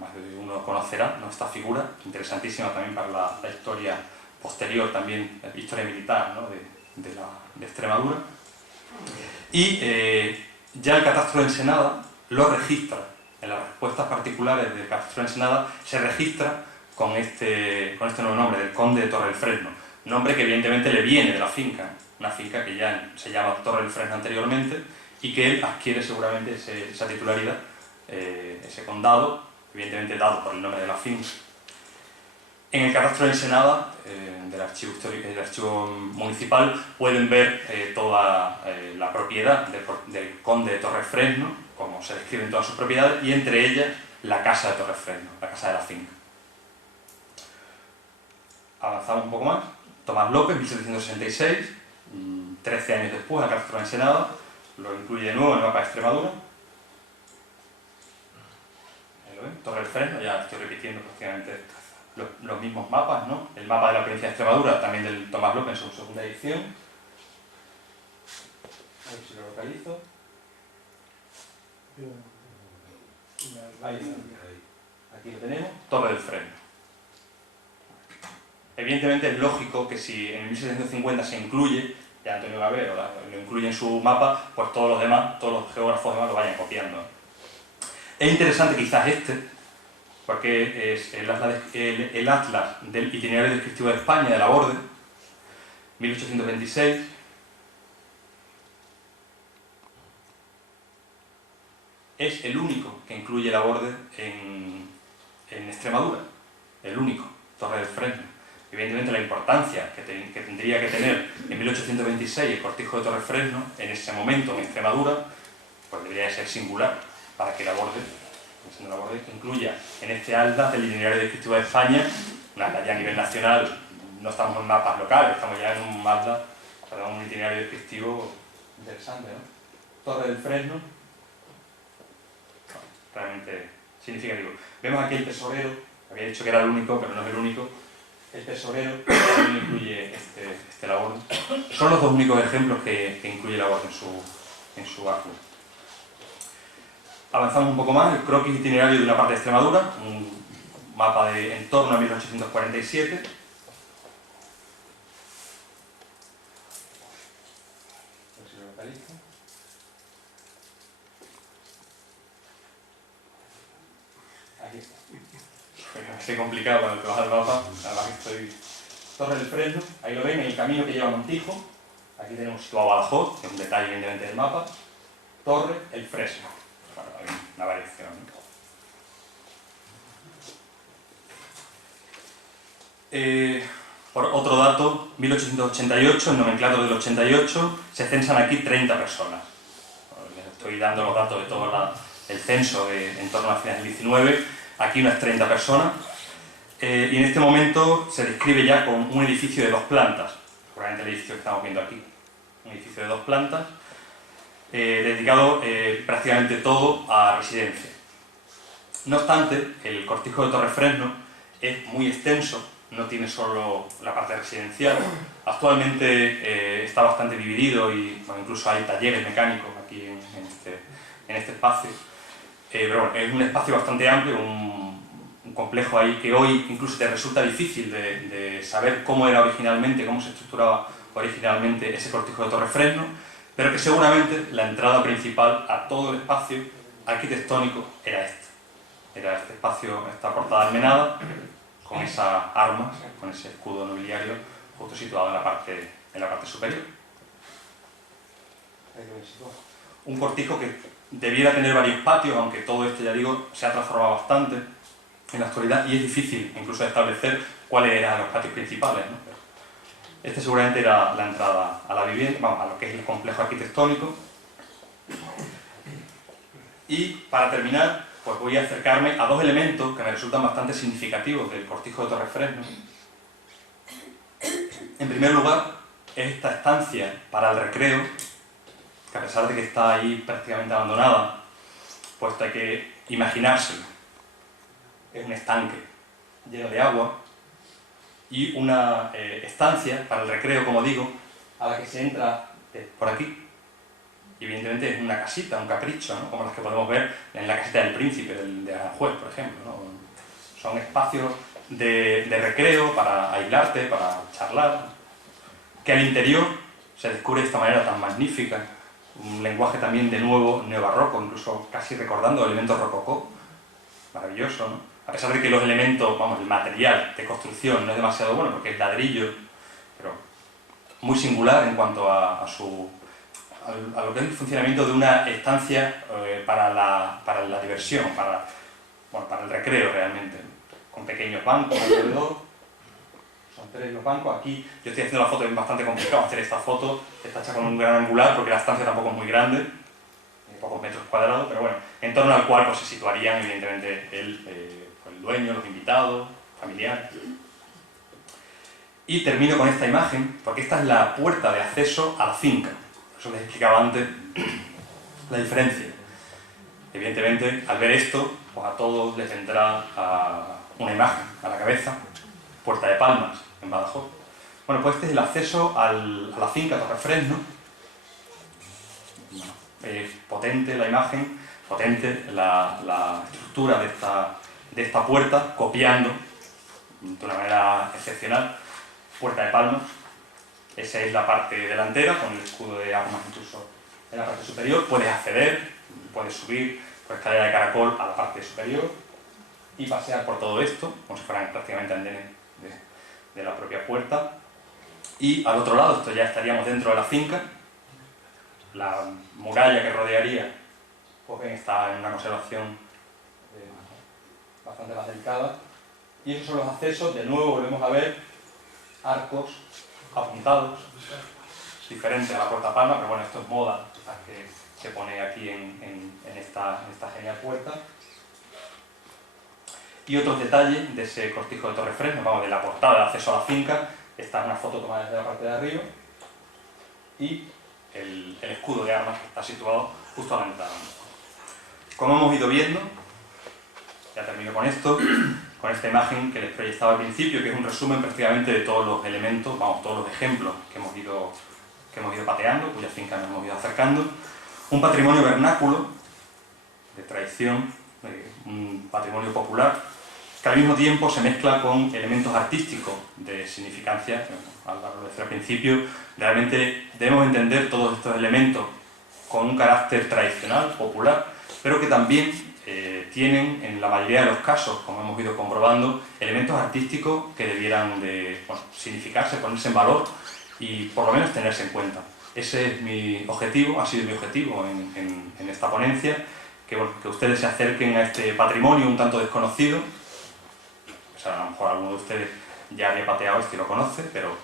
más de uno conocerá, ¿no?, esta figura, interesantísima también para la historia posterior, también la historia militar, ¿no?, de Extremadura. Y ya el catastro de Ensenada lo registra, en las respuestas particulares del catastro de Ensenada se registra con este nuevo nombre, del conde de Torre del Fresno, nombre que evidentemente le viene de la finca, una finca que ya se llama Torre del Fresno anteriormente, y que él adquiere seguramente esa titularidad, ese condado, evidentemente dado por el nombre de la finca. En el catastro de Ensenada, del archivo histórico, del archivo municipal, pueden ver toda la propiedad del conde de Torrefresno, como se describen todas sus propiedades, y entre ellas la casa de Torrefresno, la casa de la finca. Avanzamos un poco más. Tomás López, 1766, 13 años después, el catastro de Ensenada, lo incluye de nuevo en el mapa de Extremadura. Ahí lo ven, Torre del Fresno, ya estoy repitiendo prácticamente los mismos mapas, ¿no? El mapa de la provincia de Extremadura, también del Tomás López en su segunda edición. A ver si lo localizo. Ahí está. Aquí lo tenemos, Torre del Fresno. Evidentemente es lógico que si en 1750 se incluye, ya Antonio Gabriel lo incluye en su mapa, pues todos los demás, todos los geógrafos demás lo vayan copiando. Es interesante quizás porque es el Atlas del Itinerario Descriptivo de España, de Laborde, 1826. Es el único que incluye Laborde en Extremadura, el único, Torre del Fresno. Evidentemente la importancia que tendría que tener en 1826 el cortijo de Torrefresno en ese momento en Extremadura, pues debería de ser singular para que Laborde incluya en este atlas del Itinerario Descriptivo de España, un atlas ya a nivel nacional, no estamos en mapas locales, estamos ya en un atlas, un itinerario descriptivo interesante, ¿no? Torre del Fresno, realmente significativo. Vemos aquí el tesorero, había dicho que era el único, pero no es el único. El tesorero también incluye este Laborde. Son los dos únicos ejemplos que incluye Laborde en su atlas. Avanzamos un poco más, el croquis itinerario de una parte de Extremadura, un mapa de en torno a 1847. A ver si lo localizo. Aquí está. Es complicado cuando te vas al mapa, además que estoy... Torre del Fresno, ahí lo ven, en el camino que lleva a Montijo. Aquí tenemos situado Badajoz, que es un detalle evidentemente del mapa. Torre el Fresno. Bueno, hay una variación, ¿no? Por otro dato, 1888, el nomenclator del 88, se censan aquí 30 personas. Les estoy dando los datos de todo el censo en torno a finales del 19, aquí unas 30 personas. Y en este momento se describe ya con un edificio de 2 plantas, seguramente el edificio que estamos viendo aquí, un edificio de 2 plantas, dedicado prácticamente todo a residencia. No obstante, el cortijo de Torrefresno es muy extenso, no tiene solo la parte residencial, actualmente está bastante dividido y bueno, incluso hay talleres mecánicos aquí en este espacio, pero bueno, es un espacio bastante amplio, un complejo ahí que hoy incluso te resulta difícil de saber cómo era originalmente, cómo se estructuraba originalmente ese cortijo de Torrefresno, pero que seguramente la entrada principal a todo el espacio arquitectónico era este. Era este espacio, esta portada almenada, con esas armas, con ese escudo nobiliario justo situado en la parte superior. Un cortijo que debiera tener varios patios, aunque todo esto, ya digo, se ha transformado bastante en la actualidad y es difícil incluso establecer cuáles eran los patios principales, ¿no? Este seguramente era la entrada a la vivienda, vamos, a lo que es el complejo arquitectónico. Y para terminar, pues voy a acercarme a 2 elementos que me resultan bastante significativos del cortijo de Torrefresno. En primer lugar, es esta estancia para el recreo, que a pesar de que está ahí prácticamente abandonada, pues hay que imaginárselo. Es un estanque lleno de agua y una estancia para el recreo, como digo, a la que se entra por aquí. Y evidentemente es una casita, un capricho, ¿no? Como las que podemos ver en la casita del príncipe de Aranjuez, por ejemplo, ¿no? Son espacios de recreo para aislarte, para charlar, que al interior se descubre de esta manera tan magnífica, un lenguaje también de nuevo neobarroco, incluso casi recordando elementos rococó, maravilloso, ¿no? A pesar de que los elementos, vamos, el material de construcción no es demasiado bueno porque es ladrillo, pero muy singular en cuanto a lo que es el funcionamiento de una estancia para la diversión, para el recreo realmente, con pequeños bancos alrededor. Son 3 los bancos. Aquí yo estoy haciendo la foto, es bastante complicado hacer esta foto, está hecha con un gran angular porque la estancia tampoco es muy grande, pocos metros cuadrados, pero bueno, en torno al cual pues, se situarían evidentemente el dueño, los invitados, familiares. Y termino con esta imagen, porque esta es la puerta de acceso a la finca. Por eso les explicaba antes la diferencia. Evidentemente, al ver esto, pues a todos les vendrá una imagen a la cabeza, Puerta de Palmas, en Badajoz. Bueno, pues este es el acceso a la finca Torrefresno. Potente la imagen, potente la estructura de esta puerta, copiando de una manera excepcional Puerta de Palmas. Esa es la parte delantera, con el escudo de armas incluso en la parte superior. Puedes acceder, puedes subir por escalera de caracol a la parte superior y pasear por todo esto, como si fueran prácticamente andenes de la propia puerta. Y al otro lado, esto ya estaríamos dentro de la finca. La muralla que rodearía, pues bien, está en una conservación bastante más delicada. Y esos son los accesos. De nuevo volvemos a ver arcos apuntados, diferente a la Puerta Palma, pero bueno, esto es moda, la que se pone aquí en esta genial puerta. Y otros detalles de ese cortijo de Torrefresno, vamos, de la portada de acceso a la finca. Esta es una foto tomada desde la parte de arriba. Y el escudo de armas que está situado justo a la entrada. Como hemos ido viendo, ya termino con esto, con esta imagen que les proyectaba al principio, que es un resumen prácticamente de todos los elementos, vamos, todos los ejemplos que hemos ido pateando, cuyas fincas nos hemos ido acercando. Un patrimonio vernáculo, de tradición, un patrimonio popular, que al mismo tiempo se mezcla con elementos artísticos de significancia. Al decir al principio, realmente debemos entender todos estos elementos con un carácter tradicional, popular, pero que también tienen, en la mayoría de los casos, como hemos ido comprobando, elementos artísticos que debieran de significarse, ponerse en valor y por lo menos tenerse en cuenta. Ese es mi objetivo, ha sido mi objetivo en esta ponencia, que ustedes se acerquen a este patrimonio un tanto desconocido. O sea, a lo mejor alguno de ustedes ya había pateado esto y lo conoce, pero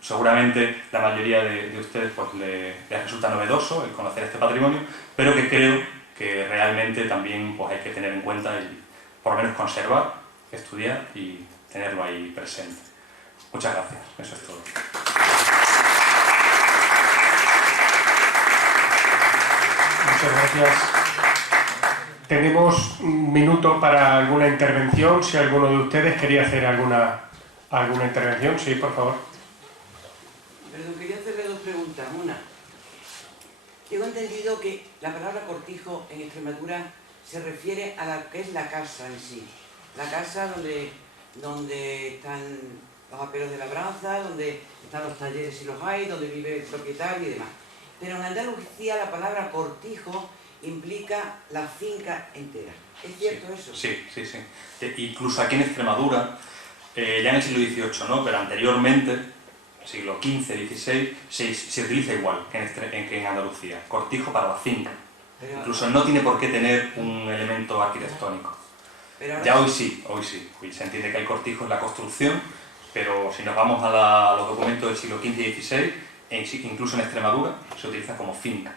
seguramente la mayoría de ustedes pues, les resulta novedoso el conocer este patrimonio, pero que creo que realmente también pues, hay que tener en cuenta y por lo menos conservar, estudiar y tenerlo ahí presente. Muchas gracias, eso es todo. Muchas gracias. Tenemos un minuto para alguna intervención, si alguno de ustedes quería hacer alguna intervención. Sí, por favor. Perdón, quería hacerle 2 preguntas. Una, tengo entendido que la palabra cortijo en Extremadura se refiere a lo que es la casa en sí. La casa donde están los aperos de labranza, donde están los talleres si los hay, donde vive el propietario y demás. Pero en Andalucía la palabra cortijo implica la finca entera. ¿Es cierto eso? Sí. Incluso aquí en Extremadura, ya en el siglo XVIII, ¿no? Pero anteriormente, siglo XV, XVI, se utiliza igual que en Andalucía. Cortijo para la finca. Pero, incluso no tiene por qué tener un elemento arquitectónico. Ya hoy sí. Hoy se entiende que el cortijo es la construcción, pero si nos vamos a los documentos del siglo XV y XVI, incluso en Extremadura, se utiliza como finca.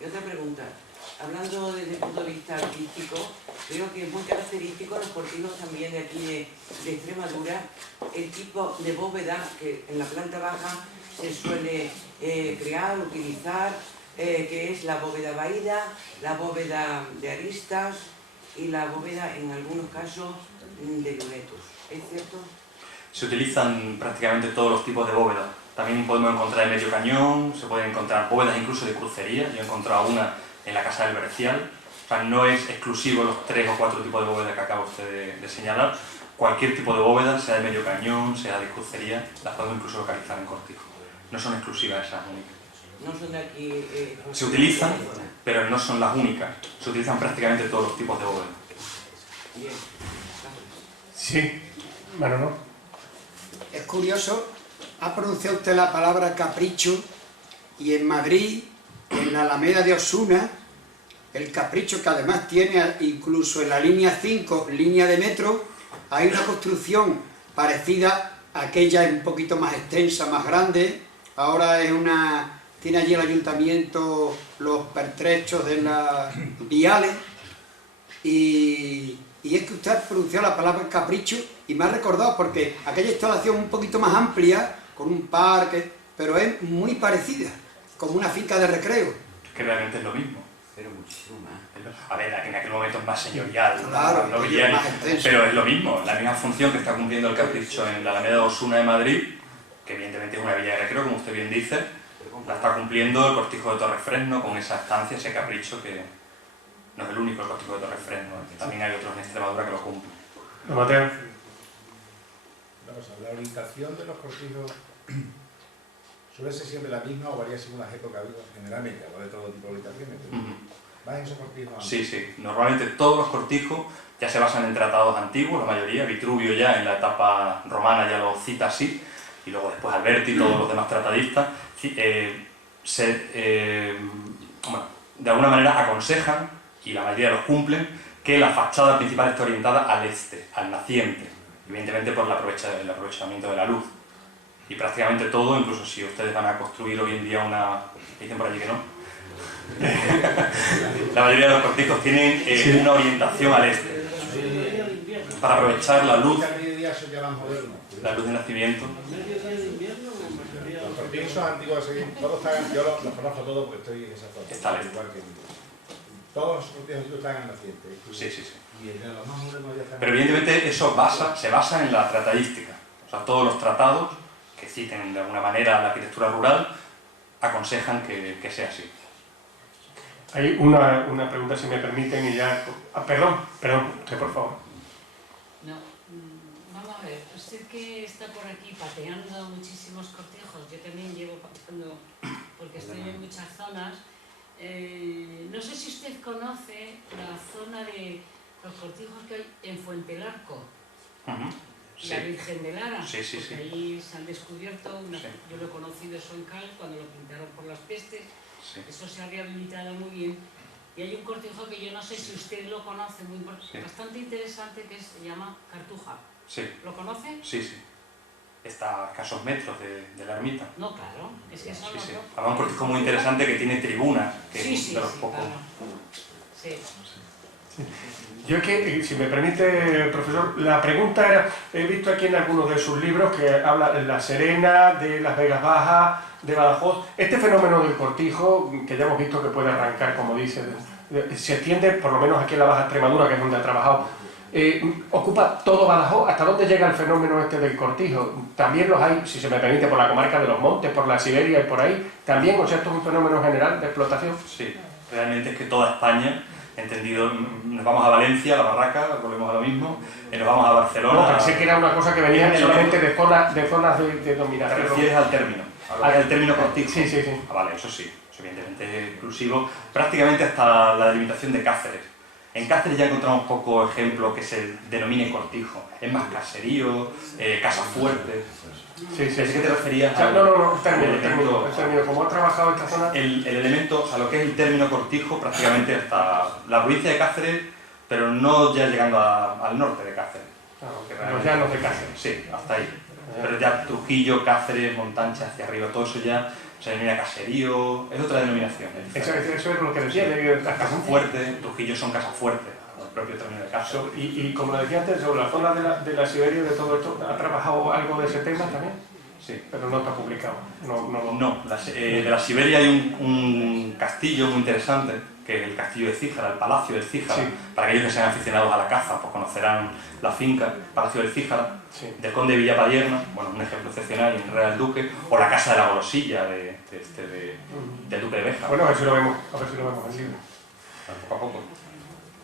Y otra pregunta, hablando desde el punto de vista artístico, creo que es muy característico en los cortijos también de aquí de Extremadura el tipo de bóveda que en la planta baja se suele crear, utilizar, que es la bóveda vaída, la bóveda de aristas y la bóveda en algunos casos de lunetos. ¿Es cierto? Se utilizan prácticamente todos los tipos de bóveda. También podemos encontrar de medio cañón, se pueden encontrar bóvedas incluso de crucería. Yo he encontrado una en la casa del Bercial. O sea, no es exclusivo los 3 o 4 tipos de bóvedas que acaba usted de señalar. Cualquier tipo de bóveda, sea de medio cañón, sea de crucería, las podemos incluso localizar en Cortijo. No son exclusivas esas únicas. No son de aquí... Se utilizan, pero no son las únicas. Se utilizan prácticamente todos los tipos de bóvedas. Bien. Sí, Manolo. Es curioso, ha pronunciado usted la palabra capricho y en Madrid, en la Alameda de Osuna, el capricho que además tiene incluso en la línea 5, línea de metro, hay una construcción parecida a aquella un poquito más extensa, más grande. Ahora es una... tiene allí el ayuntamiento los pertrechos de las viales y es que usted ha pronunciado la palabra capricho y me ha recordado porque aquella instalación un poquito más amplia, con un parque, pero es muy parecida, como una finca de recreo. Es que realmente es lo mismo. Pero muchísimo más. A ver, en aquel momento es más señorial, Claro, no nobiliario, más extenso. pero es lo mismo, la misma función que está cumpliendo el Capricho en la Alameda de Osuna de Madrid, que evidentemente es una villa de recreo, como usted bien dice, la está cumpliendo el Cortijo de Torrefresno con esa estancia, ese capricho que no es el único el Cortijo de Torrefresno, también hay otros en Extremadura que lo cumplen. Don Mateo. Vamos a ver, la orientación de los cortijos suele ser siempre la misma o varía según las épocas, generalmente, hablo de todo tipo de orientaciones, pero ¿vas en esos cortijos? Sí, sí, normalmente todos los cortijos ya se basan en tratados antiguos, la mayoría, Vitruvio ya en la etapa romana ya lo cita así, y luego después Alberti y todos los demás tratadistas, bueno, de alguna manera aconsejan, y la mayoría los cumplen, que la fachada principal esté orientada al este, al naciente, evidentemente por el aprovechamiento de la luz. Y prácticamente todo, incluso si ustedes van a construir hoy en día una... dicen por allí que no. La mayoría de los cortijos tienen una orientación al este, para aprovechar la luz, la luz de nacimiento. Los cortijos son antiguos, todos están, yo los conozco todos porque estoy en esa zona. Está al este. Igual que todos los cortijos antiguos están en naciente. Sí, sí, sí. Y el de los más modernos ya están... Pero evidentemente eso se basa en la tratadística. O sea, todos los tratados que citen de alguna manera la arquitectura rural aconsejan que sea así. Hay una pregunta, si me permiten, y ya... perdón, usted por favor. No, vamos a ver, usted que está por aquí pateando muchísimos cortijos, yo también llevo pateando porque estoy en muchas zonas. No sé si usted conoce la zona de los cortijos que hay en Fuente del Arco. Sí. La Virgen de Lara, Sí, sí, porque sí. ahí se han descubierto, Sí. yo lo he conocido eso en Cal, cuando lo pintaron por las pestes, Sí. eso se ha rehabilitado muy bien. Y hay un cortijo que yo no sé si usted lo conoce, Sí. bastante interesante, que se llama Cartuja. Sí, ¿Lo conoce? sí, sí. Está a escasos metros de la ermita. No, claro, es que son Sí, sí. otro. Además un cortijo muy interesante que tiene tribunas, que Sí, es sí, de los sí, pocos... claro. Sí. Yo es que, si me permite, profesor, la pregunta era, he visto aquí en algunos de sus libros que habla de La Serena, de Las Vegas Bajas, de Badajoz. Este fenómeno del cortijo, que ya hemos visto que puede arrancar, como dice, se extiende, por lo menos aquí en la Baja Extremadura, que es donde ha trabajado, ocupa todo Badajoz. ¿Hasta dónde llega el fenómeno este del cortijo? También los hay, si se me permite, por la comarca de los Montes, por la Siberia y por ahí. También, o sea, esto es un fenómeno general de explotación. Sí, realmente es que toda España, entendido, nos vamos a Valencia, a la Barraca, volvemos a lo mismo, nos vamos a Barcelona... No, pensé que era una cosa que venía solamente de zonas de ¿Te dominación. refieres al término? ¿Al término cortijo? Sí, sí, sí. Ah, vale, eso sí, eso evidentemente es exclusivo, prácticamente hasta la delimitación de Cáceres. En Cáceres ya encontramos pocos ejemplos que se denomine cortijo, es más caserío, casas fuertes. Sí, sí, ¿A qué sí. te referías? O sea, no, el término, elemento- como ha trabajado esta zona... El elemento, o sea, lo que es el término cortijo, prácticamente hasta la provincia de Cáceres, pero no ya llegando al norte de Cáceres. Los llanos de Cáceres. Sí, hasta ahí. Pero ya Trujillo, Cáceres, Montancha, hacia arriba, todo eso ya se denomina caserío, es otra denominación. Eso es lo que decía, de las Casas casas fuertes, Trujillo son casas fuertes, el propio término de casa. Y como decía antes, sobre la zona de la Siberia y de todo esto, ¿ha trabajado algo de ese tema también? Sí. pero no está publicado. No, de la Siberia hay un castillo muy interesante, que es el castillo de Cíjara, el Palacio del Cíjara. Sí. Para aquellos que sean aficionados a la caza, pues conocerán la finca, Palacio del Cíjara, Sí. del conde de Villapadierna, bueno, un ejemplo excepcional, y el Real Duque, o la casa de la Golosilla del Duque de Béjar. Bueno, a ver si lo vemos en el libro. Poco a poco.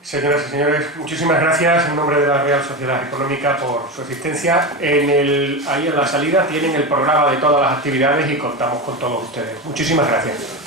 Señoras y señores, muchísimas gracias en nombre de la Real Sociedad Económica por su asistencia. Ahí en la salida tienen el programa de todas las actividades y contamos con todos ustedes. Muchísimas gracias.